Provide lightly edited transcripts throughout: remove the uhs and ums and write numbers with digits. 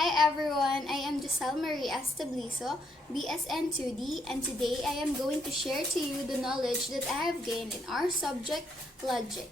Hi everyone, I am Giselle Marie Establizo, BSN 2D, and today I am going to share to you the knowledge that I have gained in our subject, logic.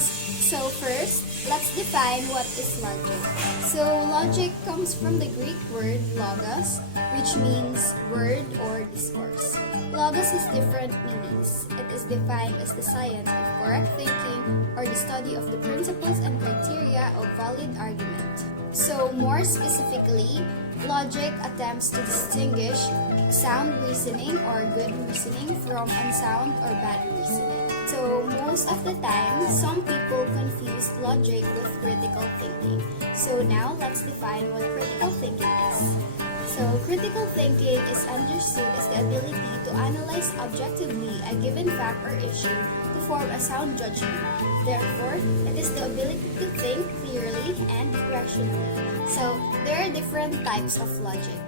So first, let's define what is logic. So logic comes from the Greek word logos, which means word or discourse. Logos has different meanings. It is defined as the science of correct thinking or the study of the principles and criteria of valid argument. So more specifically, logic attempts to distinguish sound reasoning or good reasoning from unsound or bad reasoning. So most of the time, some people confuse logic with critical thinking. So now let's define what critical thinking is. So critical thinking is understood as the ability to analyze objectively a given fact or issue to form a sound judgment. Therefore, it is the ability to think clearly and rationally. So there are different types of logic.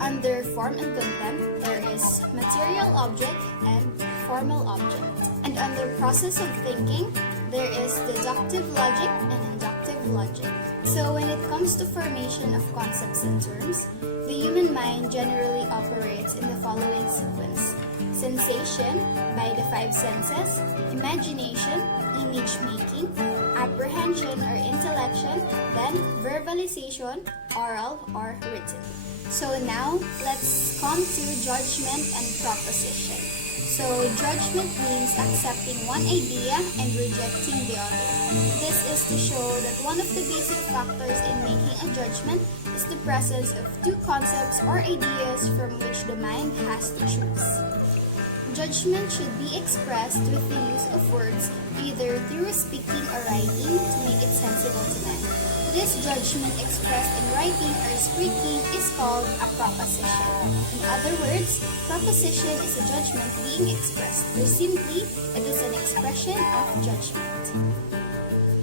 Under form and content, there is material object and formal object. And under process of thinking, there is deductive logic and inductive logic. So when it comes to formation of concepts and terms, the human mind generally operates in the following sequence: sensation by the five senses, imagination, image making, apprehension or intellection, then verbalization, oral or written. So now, let's come to judgment and proposition. So judgment means accepting one idea and rejecting the other. This is to show that one of the basic factors in making a judgment is the presence of two concepts or ideas from which the mind has to choose. Judgment should be expressed with the use of words, either through speaking or writing, to make it sensible to man. This judgment expressed in writing or speaking is called a proposition. In other words, proposition is a judgment being expressed, or simply, it is an expression of judgment.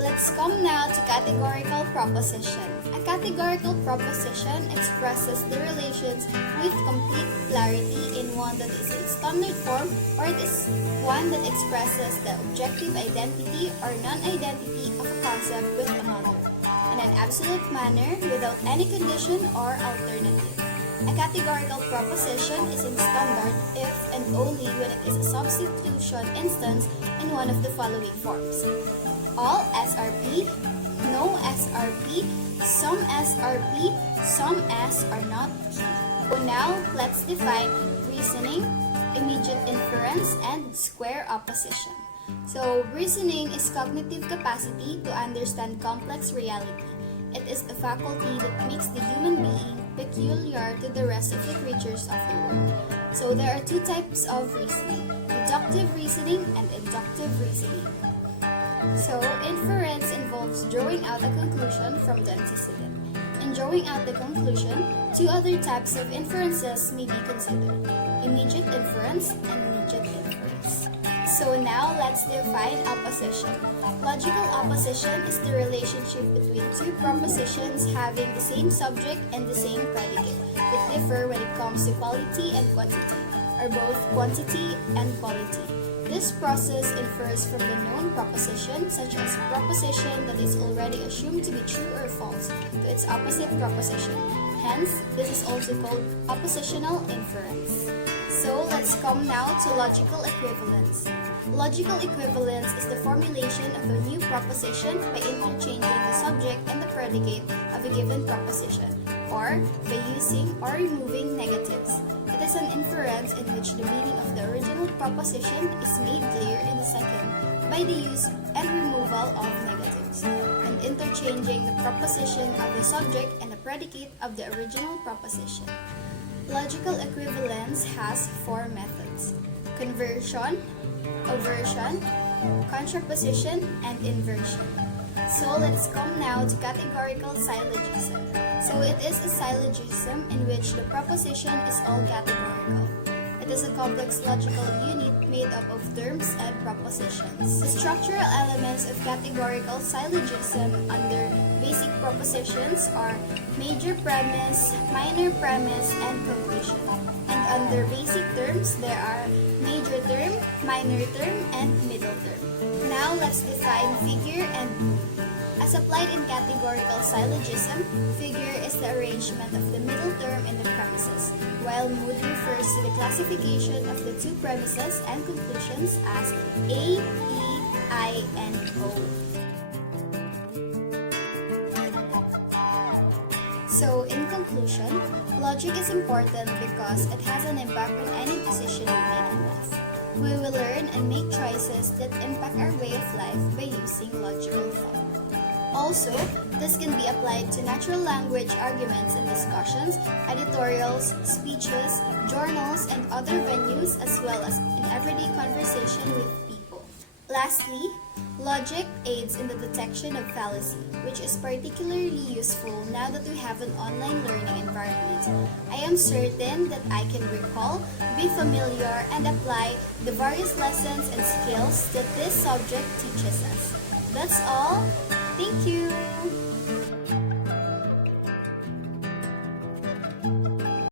Let's come now to categorical proposition. A categorical proposition expresses the relations with complete clarity in one that is in standard form, or it is one that expresses the objective identity or non-identity of a concept with another in an absolute manner without any condition or alternative. A categorical proposition is in standard if and only when it is a substitution instance in one of the following forms: all SRP, no SRP, some SRP, some S are not P. So now, let's define reasoning, immediate inference, and square opposition. So, reasoning is cognitive capacity to understand complex reality. It is the faculty that makes the human being peculiar to the rest of the creatures of the world. So, there are two types of reasoning: deductive reasoning and inductive reasoning. So, inference involves drawing out a conclusion from the antecedent. In drawing out the conclusion, two other types of inferences may be considered: immediate inference and immediate inference. So now, let's define opposition. Logical opposition is the relationship between two propositions having the same subject and the same predicate, that differ when it comes to quality and quantity, or both quantity and quality. This process infers from the known proposition, such as a proposition that is already assumed to be true or false, to its opposite proposition. Hence, this is also called oppositional inference. So, let's come now to logical equivalence. Logical equivalence is the formulation of a new proposition by interchanging the subject and the predicate of a given proposition, or by using or removing negatives. It is an inference in which the meaning of the original proposition is made clear in the second by the use and removal of negatives, and interchanging the proposition of the subject and the predicate of the original proposition. Logical equivalence has four methods: conversion, aversion, contraposition, and inversion. So let's come now to categorical syllogism. So it is a syllogism in which the proposition is all categorical. It is a complex logical unit made up of terms and propositions. The structural elements of categorical syllogism under basic propositions are major premise, minor premise, and conclusion. And under basic terms, there are major term, minor term, and middle term. Now let's define figure and proof. As applied in categorical syllogism, figure is the arrangement of the middle term in the premises, while mood refers to the classification of the two premises and conclusions as A, E, I, and O. So, in conclusion, logic is important because it has an impact on any decision we make in life. We will learn and make choices that impact our way of life by using logical thought. Also, this can be applied to natural language arguments and discussions, editorials, speeches, journals, and other venues, as well as in everyday conversation with people. Lastly, logic aids in the detection of fallacy, which is particularly useful now that we have an online learning environment. I am certain that I can recall, be familiar, and apply the various lessons and skills that this subject teaches us. That's all. Thank you.